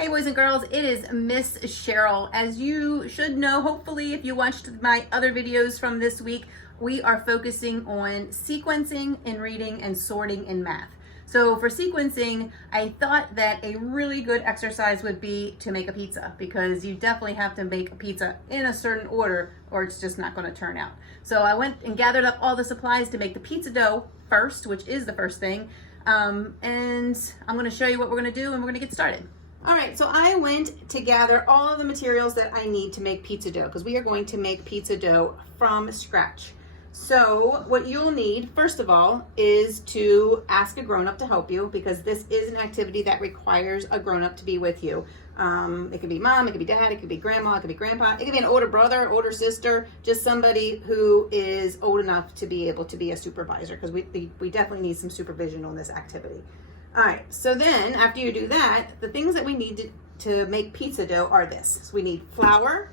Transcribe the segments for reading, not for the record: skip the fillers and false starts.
Hey boys and girls, it is Miss Cheryl. As you should know, hopefully if you watched my other videos from this week, we are focusing on sequencing in reading and sorting in math. So for sequencing, I thought that a really good exercise would be to make a pizza, because you definitely have to make a pizza in a certain order or it's just not going to turn out. So I went and gathered up all the supplies to make the pizza dough first, which is the first thing. And I'm going to show you what we're going to do and we're going to get started. All right, so I went to gather all of the materials that I need to make pizza dough, because we are going to make pizza dough from scratch. So what you'll need, first of all, is to ask a grown-up to help you, because this is an activity that requires a grown-up to be with you. It could be mom, it could be dad, it could be grandma, it could be grandpa, it could be an older brother, older sister, just somebody who is old enough to be able to be a supervisor, because we definitely need some supervision on this activity. All right, so then after you do that, the things that we need to make pizza dough are this. So we need flour,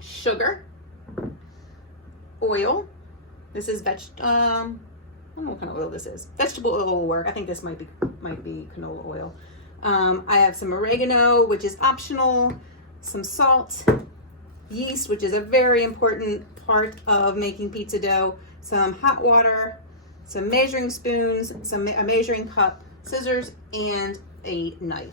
sugar, oil. This is I don't know what kind of oil this is. Vegetable oil will work. I think this might be canola oil. I have some oregano, which is optional, some salt, yeast, which is a very important part of making pizza dough, some hot water, some measuring spoons, a measuring cup, scissors, and a knife.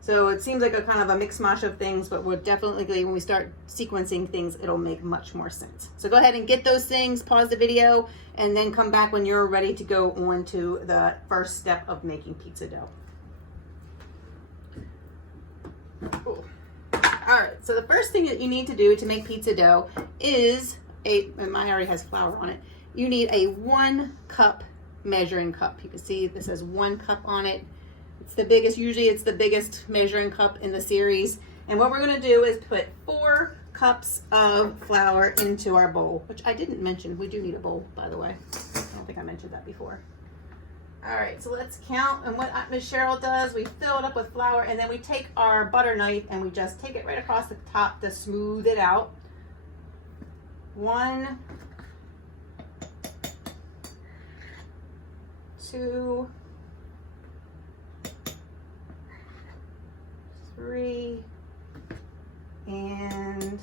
So it seems like a kind of a mix mash of things, but we're definitely, when we start sequencing things, it'll make much more sense. So go ahead and get those things, pause the video, and then come back when you're ready to go on to the first step of making pizza dough. Cool. All right, so the first thing that you need to do to make pizza dough is and mine already has flour on it. You need a 1 cup measuring cup. You can see this says 1 cup on it. It's the biggest, usually it's the biggest measuring cup in the series. And what we're gonna do is put 4 cups of flour into our bowl, which I didn't mention. We do need a bowl, by the way. I don't think I mentioned that before. All right, so let's count. And what Miss Cheryl does, we fill it up with flour, and then we take our butter knife and we just take it right across the top to smooth it out. 1, 2, 3, and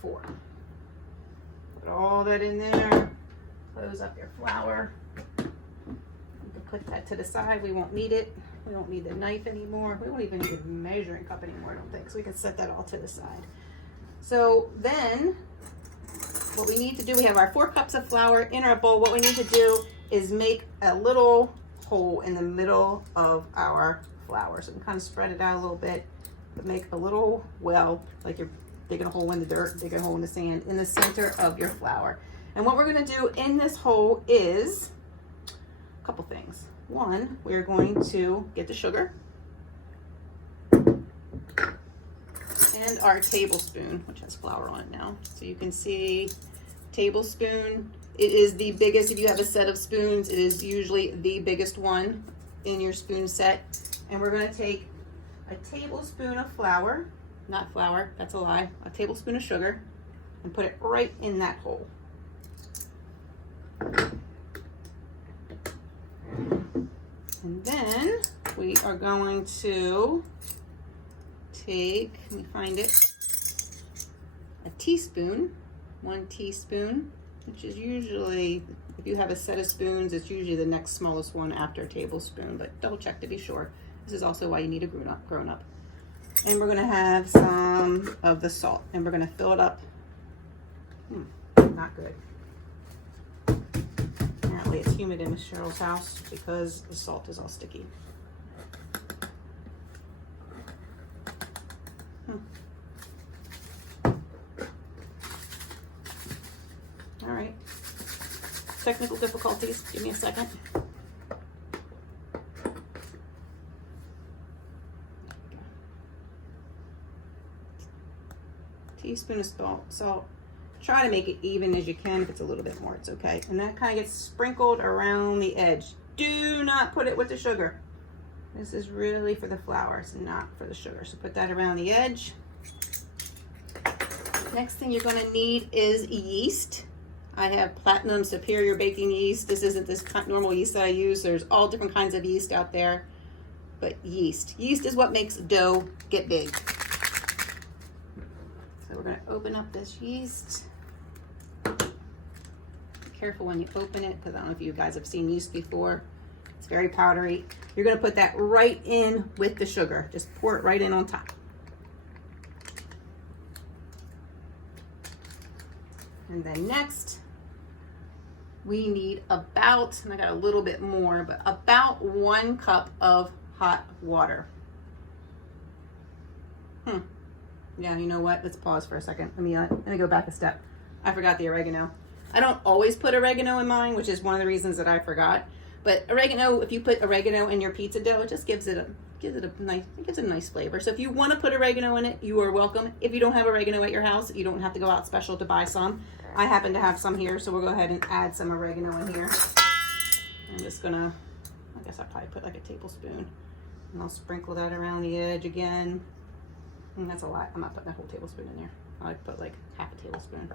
4. Put all that in there. Close up your flour. You can put that to the side. We won't need it. We don't need the knife anymore. We won't even need the measuring cup anymore, I don't think. So we can set that all to the side. So then what we need to do, we have our 4 cups of flour in our bowl. What we need to do is make a little hole in the middle of our flour. So we can kind of spread it out a little bit, but make a little well, like you're digging a hole in the dirt, digging a hole in the sand, in the center of your flour. And what we're going to do in this hole is a couple things. One, we're going to get the sugar and our tablespoon, which has flour on it now. So you can see tablespoon. It is the biggest. If you have a set of spoons, it is usually the biggest one in your spoon set. And we're going to take a tablespoon of flour, not flour, that's a lie, a tablespoon of sugar, and put it right in that hole. And then we are going to take, let me find it, a teaspoon, 1 teaspoon, which is usually, if you have a set of spoons, it's usually the next smallest one after a tablespoon, but double check to be sure. This is also why you need a grown up. And we're gonna have some of the salt, and we're gonna fill it up. Not good. Apparently it's humid in Miss Cheryl's house because the salt is all sticky. All right. Technical difficulties. Give me a second. Teaspoon of salt. Try to make it even as you can. If it's a little bit more, it's okay. And that kind of gets sprinkled around the edge. Do not put it with the sugar. This is really for the flour, it's not for the sugar. So put that around the edge. Next thing you're going to need is yeast. I have Platinum Superior Baking Yeast. This isn't this normal yeast that I use. There's all different kinds of yeast out there. but yeast. Yeast is what makes dough get big. So we're gonna open up this yeast. Be careful when you open it, because I don't know if you guys have seen yeast before. It's very powdery. You're gonna put that right in with the sugar. Just pour it right in on top. And then next, we need about, and I got a little bit more, but about 1 cup of hot water. Yeah, you know what? Let's pause for a second. Let me go back a step. I forgot the oregano. I don't always put oregano in mine, which is one of the reasons that I forgot. But oregano, if you put oregano in your pizza dough, it just gives it a nice flavor. So if you want to put oregano in it, you are welcome. If you don't have oregano at your house, you don't have to go out special to buy some. I happen to have some here, so we'll go ahead and add some oregano in here. I'm just gonna, I guess I'll probably put like a tablespoon, and I'll sprinkle that around the edge again. And that's a lot. I'm not putting a whole tablespoon in there. I put like half a tablespoon.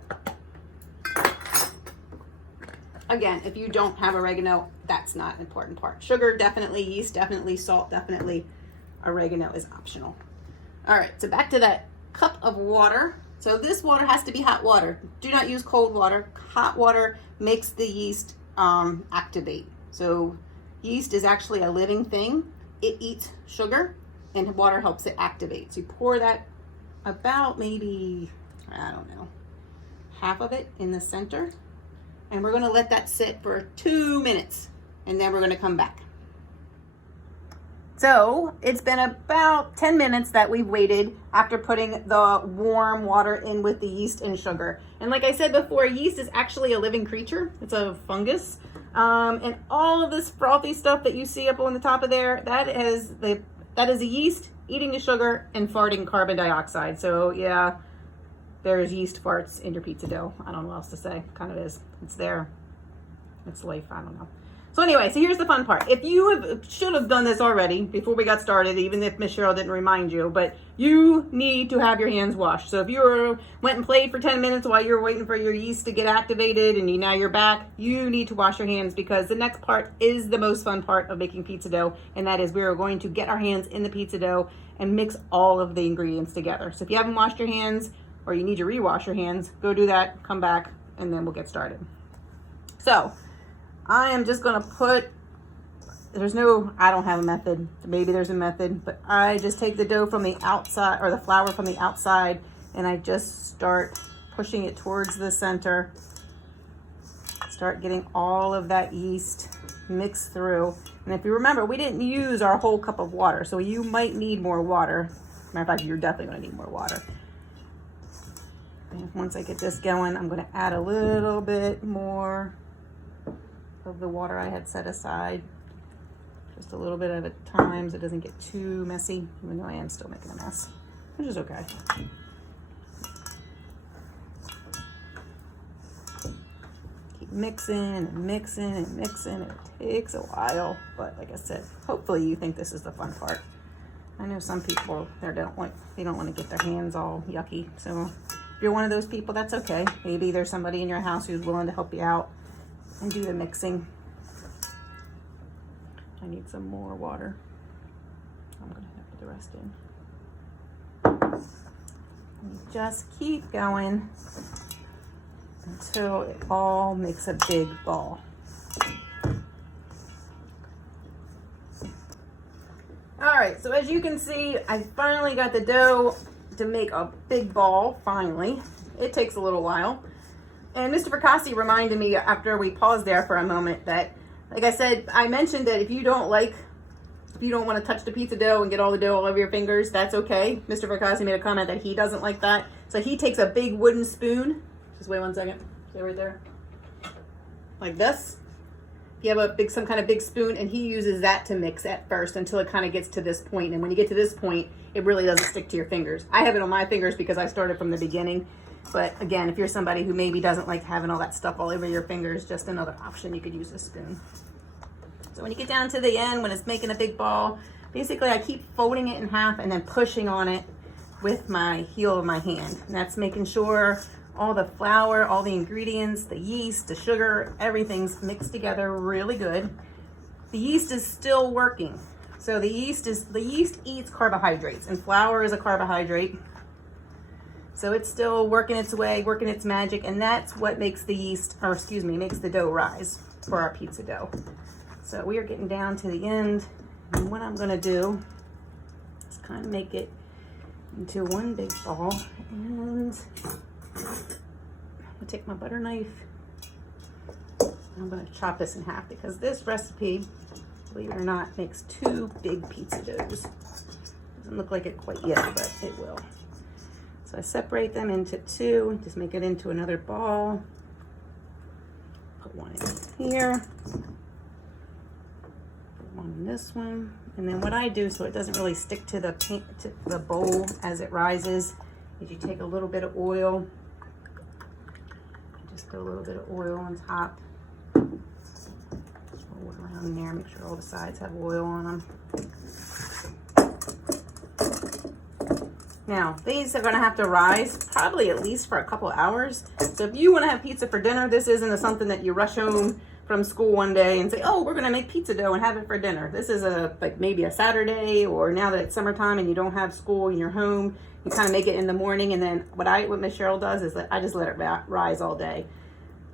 Again, if you don't have oregano, that's not an important part. Sugar, definitely. Yeast, definitely. Salt, definitely. Oregano is optional. All right, so back to that cup of water. So this water has to be hot water. Do not use cold water. Hot water makes the yeast activate. So yeast is actually a living thing. It eats sugar, and water helps it activate. So you pour that about maybe, I don't know, half of it in the center. And we're gonna let that sit for 2 minutes, and then we're gonna come back. So it's been about 10 minutes that we've waited after putting the warm water in with the yeast and sugar. And like I said before, yeast is actually a living creature. It's a fungus. And all of this frothy stuff that you see up on the top of there, that is a yeast eating the sugar and farting carbon dioxide. So yeah, there's yeast farts in your pizza dough. I don't know what else to say. Kind of is. It's there. It's life. I don't know. So anyway, so here's the fun part. If you should have done this already before we got started, even if Miss Cheryl didn't remind you, but you need to have your hands washed. So if you went and played for 10 minutes while you were waiting for your yeast to get activated and now you're back, you need to wash your hands, because the next part is the most fun part of making pizza dough, and that is we are going to get our hands in the pizza dough and mix all of the ingredients together. So if you haven't washed your hands, or you need to rewash your hands, go do that, come back, and then we'll get started. So I am just gonna put, I don't have a method. Maybe there's a method, but I just take the dough from the outside, or the flour from the outside, and I just start pushing it towards the center. Start getting all of that yeast mixed through. And if you remember, we didn't use our whole cup of water, so you might need more water. Matter of fact, you're definitely gonna need more water. And once I get this going, I'm gonna add a little bit more of the water I had set aside. Just a little bit at a time so it doesn't get too messy, even though I am still making a mess, which is okay. Keep mixing and mixing and mixing. It takes a while, but like I said, hopefully you think this is the fun part. I know some people, they don't want to get their hands all yucky, so if you're one of those people, that's okay. Maybe there's somebody in your house who's willing to help you out and do the mixing. I need some more water. I'm gonna have to put the rest in. And just keep going until it all makes a big ball. All right, so as you can see, I finally got the dough to make a big ball, finally. It takes a little while. And Mr. Fracassi reminded me after we paused there for a moment that, like I said, I mentioned that if you don't want to touch the pizza dough and get all the dough all over your fingers, that's okay. Mr. Fracassi made a comment that he doesn't like that. So he takes a big wooden spoon. Just wait 1 second. Stay right there. Like this. You have some kind of big spoon, and he uses that to mix at first until it kind of gets to this point. And when you get to this point, it really doesn't stick to your fingers. I have it on my fingers because I started from the beginning. But again, if you're somebody who maybe doesn't like having all that stuff all over your fingers, just another option, you could use a spoon. So when you get down to the end, when it's making a big ball, basically I keep folding it in half and then pushing on it with my heel of my hand. And that's making sure all the flour, all the ingredients, the yeast, the sugar, everything's mixed together really good. The yeast is still working. So the yeast eats carbohydrates, and flour is a carbohydrate. So it's still working its way, working its magic, and that's what makes the yeast, or excuse me, makes the dough rise for our pizza dough. So we are getting down to the end, and what I'm gonna do is kind of make it into one big ball, and I'm gonna take my butter knife. I'm gonna chop this in half because this recipe, believe it or not, makes 2 big pizza doughs. Doesn't look like it quite yet, but it will. So I separate them into 2, just make it into another ball. Put one in here, put one in this one. And then what I do, so it doesn't really stick to the bowl as it rises, is you take a little bit of oil, just put a little bit of oil on top. Roll it around in there, make sure all the sides have oil on them. Now, these are gonna have to rise probably at least for a couple hours. So if you wanna have pizza for dinner, this isn't something that you rush home from school one day and say, oh, we're gonna make pizza dough and have it for dinner. This is like maybe a Saturday, or now that it's summertime and you don't have school and you're home, you kind of make it in the morning. And then what Miss Cheryl does is that I just let it rise all day.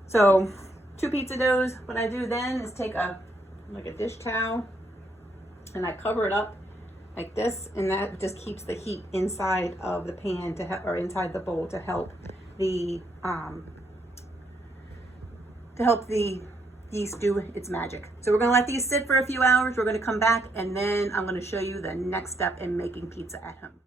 So 2 pizza doughs. What I do then is take a dish towel and I cover it up like this, and that just keeps the heat inside of the pan or inside the bowl to help the yeast do its magic. So we're gonna let these sit for a few hours. We're gonna come back, and then I'm gonna show you the next step in making pizza at home.